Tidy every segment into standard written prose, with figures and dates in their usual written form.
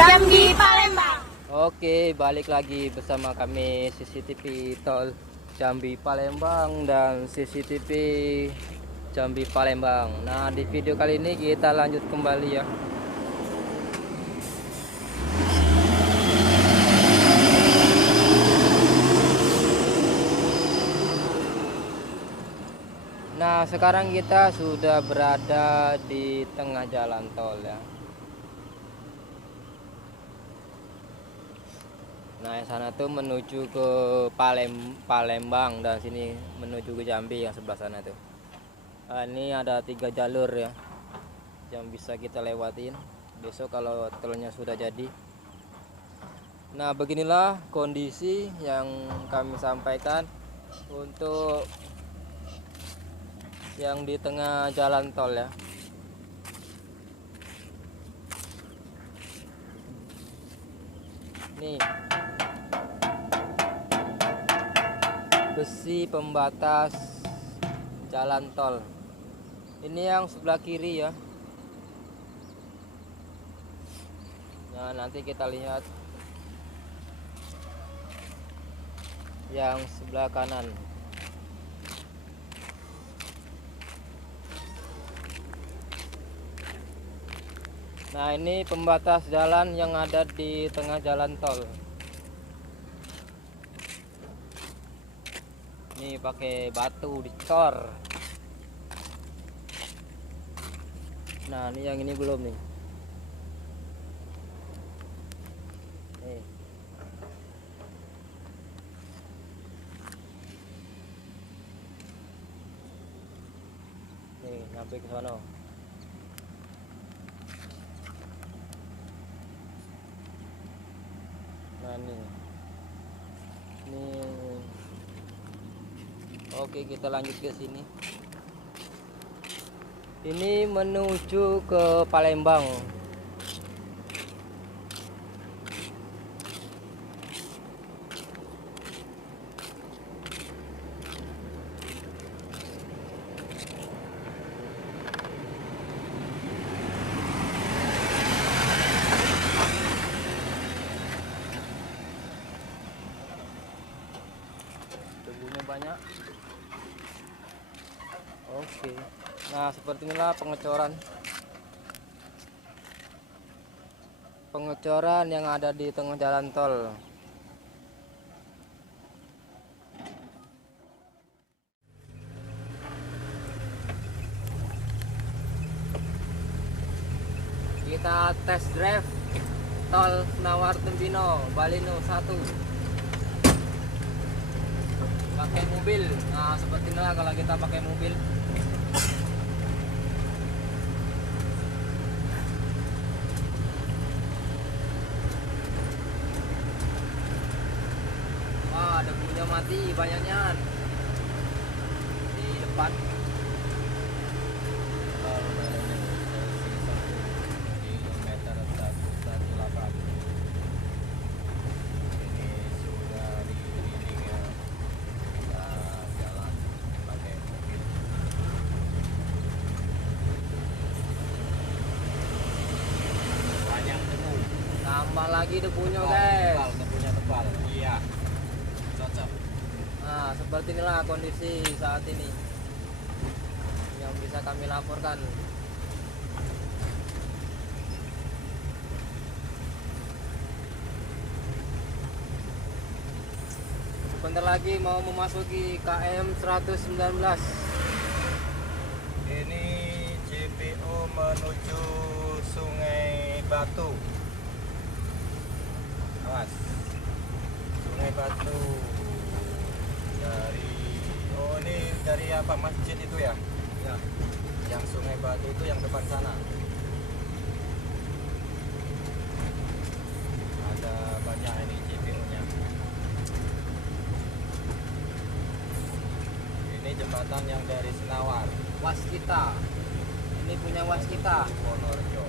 Jambi Palembang. Oke, balik lagi bersama kami CCTV Tol Jambi Palembang dan CCTV Jambi Palembang. Nah, di video kali ini kita lanjut kembali ya. Nah, sekarang kita sudah berada di tengah jalan tol ya. Nah, yang sana tuh menuju ke Palembang dan sini menuju ke Jambi yang sebelah sana tuh. Nah, ini ada 3 jalur ya yang bisa kita lewatin besok kalau tolnya sudah jadi. Nah, beginilah kondisi yang kami sampaikan untuk yang di tengah jalan tol ya. Nih, besi pembatas jalan tol. Ini yang sebelah kiri ya. Nah, nanti kita lihat yang sebelah kanan. Nah, ini pembatas jalan yang ada di tengah jalan tol. Ini pakai batu dicor. Nah, ini yang ini belum nih. Nih. Nih, sampai ke sana. Nah, nih. Nih. Oke, kita lanjut ke sini. Ini menuju ke Palembang. Debunya banyak. Oke. Nah, seperti inilah pengecoran yang ada di tengah jalan tol. Kita test drive tol Senawar Tembino Balino 1 pakai mobil. Nah, seperti inilah kalau kita pakai mobil. Wah, debunya mati banyaknya di depan. Tambah lagi debunya guys. Debunya tebal. Iya. Cocok. Nah, seperti inilah kondisi saat ini yang bisa kami laporkan. Sebentar lagi mau memasuki KM 119. Ini JPO menuju Sungai Batu. Awas. Sungai Batu. Ini dari apa, masjid itu ya? Ya. Yang Sungai Batu itu yang depan sana. Ada banyak ini JPO-nya. Ini jembatan yang dari Senawar. Waskita. Ini punya Waskita. Wonorejo.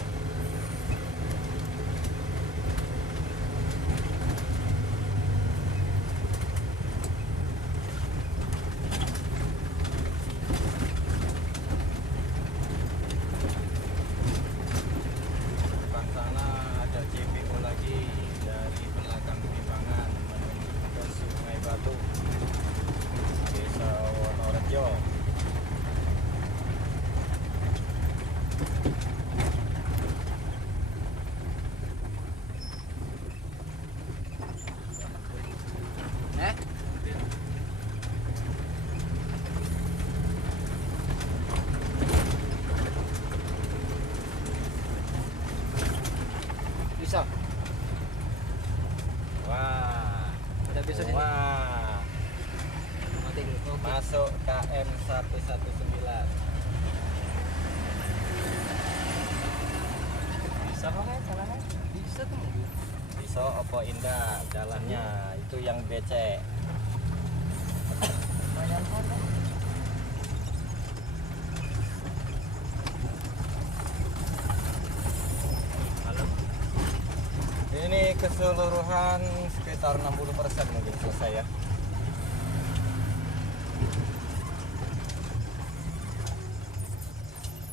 Depan sana ada JPO lagi. bisa tuh mobil. Bisa apa indah jalannya itu yang becek. Lumayan mana? Halo. Ini keseluruhan sekitar 60% mungkin selesai ya.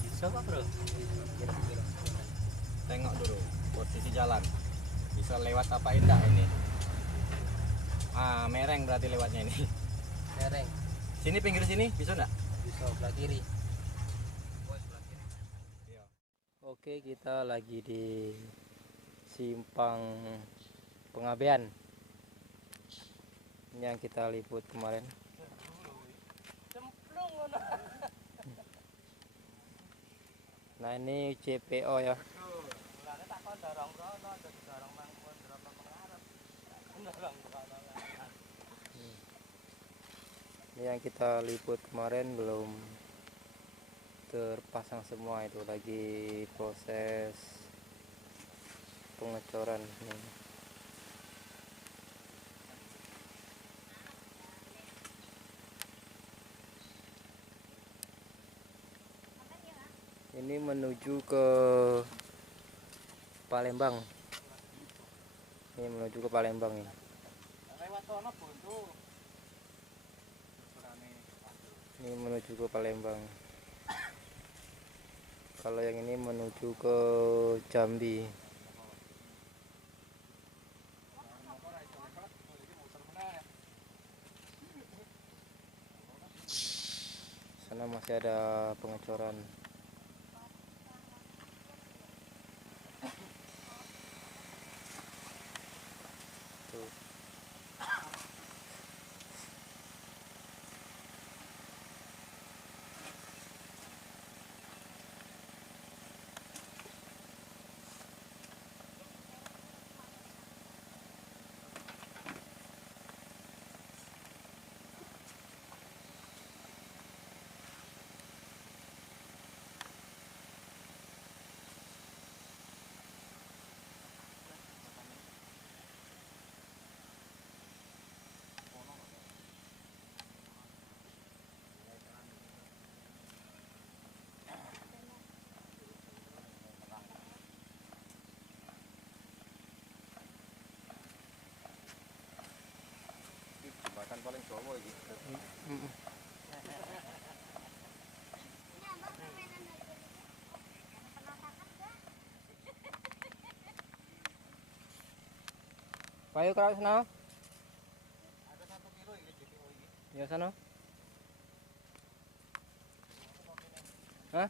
Bisa kok bro. Kira-kira. Tengok dulu posisi jalan. Bisa lewat apa indah ini? Ah, mereng berarti lewatnya ini. Mereng. Sini pinggir sini bisa enggak? Bisa belah kiri. Iya. Oke, kita lagi di simpang Pengabean. Ini yang kita liput kemarin. Nah, ini CPO ya. Ini yang kita liput kemarin belum terpasang semua, itu lagi proses pengecoran nih. Ini menuju ke Palembang. Ini menuju ke Palembang ini. Ini menuju ke Palembang. Kalau yang ini menuju ke Jambi. Sana masih ada pengecoran. Tuh. Bahkan paling Jawa ini. Payu kerap sana. Ada 1 kilo ini JPO ini. Ya sana. Hah?